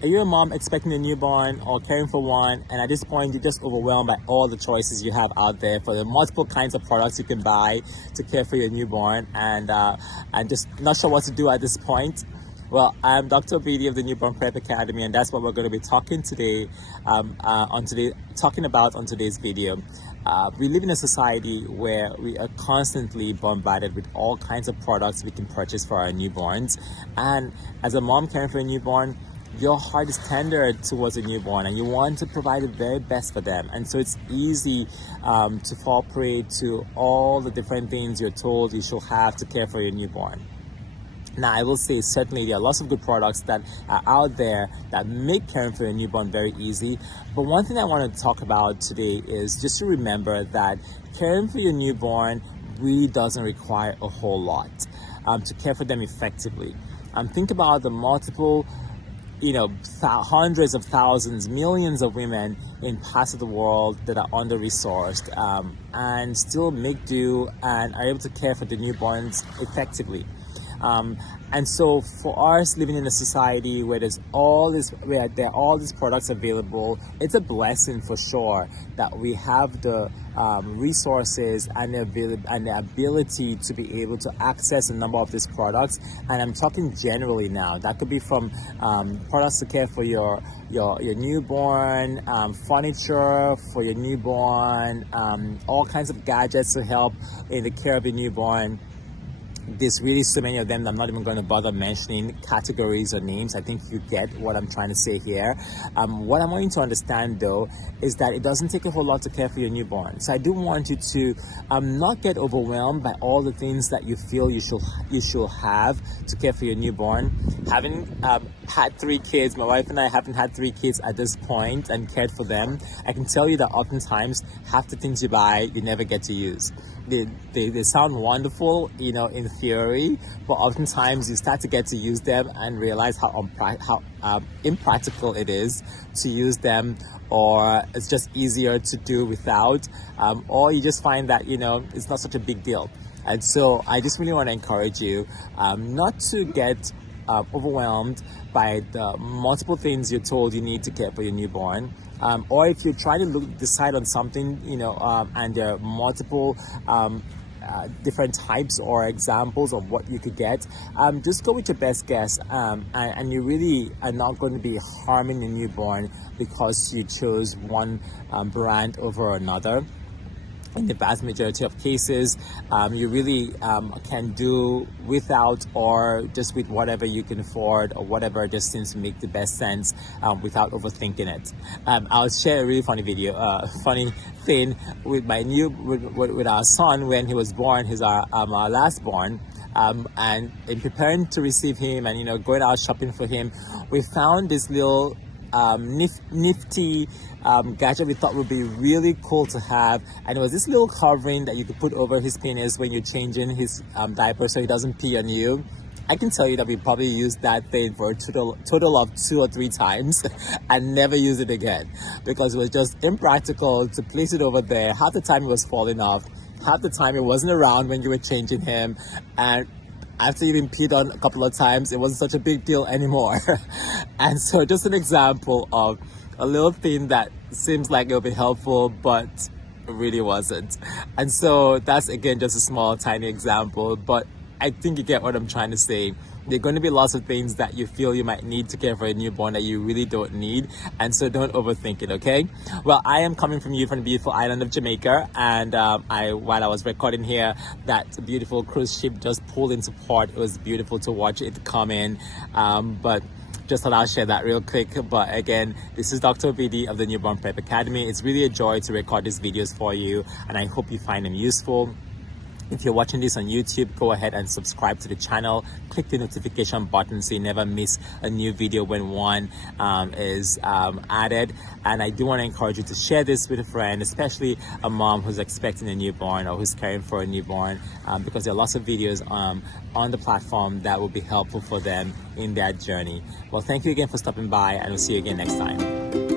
Are you a mom expecting a newborn or caring for one, and at this point you're just overwhelmed by all the choices you have out there for the multiple kinds of products you can buy to care for your newborn, and just not sure what to do at this point? Well, I'm Dr. BD of the Newborn Prep Academy, and that's what we're going to be talking about on today's video. We live in a society where we are constantly bombarded with all kinds of products we can purchase for our newborns, and as a mom caring for a newborn, your heart is tender towards a newborn and you want to provide the very best for them. And so it's easy to fall prey to all the different things you're told you should have to care for your newborn. Now, I will say certainly there are lots of good products that are out there that make caring for your newborn very easy. But one thing I want to talk about today is just to remember that caring for your newborn really doesn't require a whole lot to care for them effectively. Think about the multiple hundreds of thousands, millions of women in parts of the world that are under-resourced and still make do and are able to care for the newborns effectively. And so for us living in a society where there are all these products available, it's a blessing for sure that we have the resources and the ability to be able to access a number of these products. And I'm talking generally now. That could be from products to care for your newborn, furniture for your newborn, all kinds of gadgets to help in the care of your newborn. There's really so many of them that I'm not even going to bother mentioning categories or names. I think you get what I'm trying to say here. What I'm wanting to understand though is that it doesn't take a whole lot to care for your newborn. So I do want you to not get overwhelmed by all the things that you feel you should have to care for your newborn. Having had 3 kids, my wife and I haven't had 3 kids at this point and cared for them, I can tell you that oftentimes half the things you buy you never get to use. They sound wonderful, in theory, but oftentimes you start to get to use them and realize how impractical it is to use them, or it's just easier to do without, or you just find that it's not such a big deal. And so I just really want to encourage you not to get overwhelmed by the multiple things you're told you need to care for your newborn. Or if you're trying to decide on something, and there are multiple different types or examples of what you could get, just go with your best guess, and you really are not going to be harming your newborn because you chose one brand over another. In the vast majority of cases, you really can do without or just with whatever you can afford or whatever just seems to make the best sense without overthinking it. I'll share a really funny funny thing with with our son when he was born. He's our last born. And in preparing to receive him and going out shopping for him, we found this little nifty gadget we thought would be really cool to have, and it was this little covering that you could put over his penis when you're changing his diaper so he doesn't pee on you. I can tell you that we probably used that thing for a total of 2 or 3 times and never used it again because it was just impractical to place it over there. Half the time it was falling off, half the time it wasn't around when you were changing him, and after you've been peed on a couple of times, it wasn't such a big deal anymore. And so just an example of a little thing that seems like it'll be helpful, but really wasn't. And so that's, again, just a small, tiny example, but I think you get what I'm trying to say. There are going to be lots of things that you feel you might need to care for a newborn that you really don't need, and so don't overthink it, okay? Well, I am coming from the beautiful island of Jamaica, and while I was recording here, that beautiful cruise ship just pulled into port. It was beautiful to watch it come in, but just thought I'll share that real quick. But again, this is Dr. BD of the Newborn Prep Academy. It's really a joy to record these videos for you, and I hope you find them useful. If you're watching this on YouTube, go ahead and subscribe to the channel. Click the notification button so you never miss a new video when one is added. And I do want to encourage you to share this with a friend, especially a mom who's expecting a newborn or who's caring for a newborn, because there are lots of videos on the platform that will be helpful for them in their journey. Well, thank you again for stopping by, and we'll see you again next time.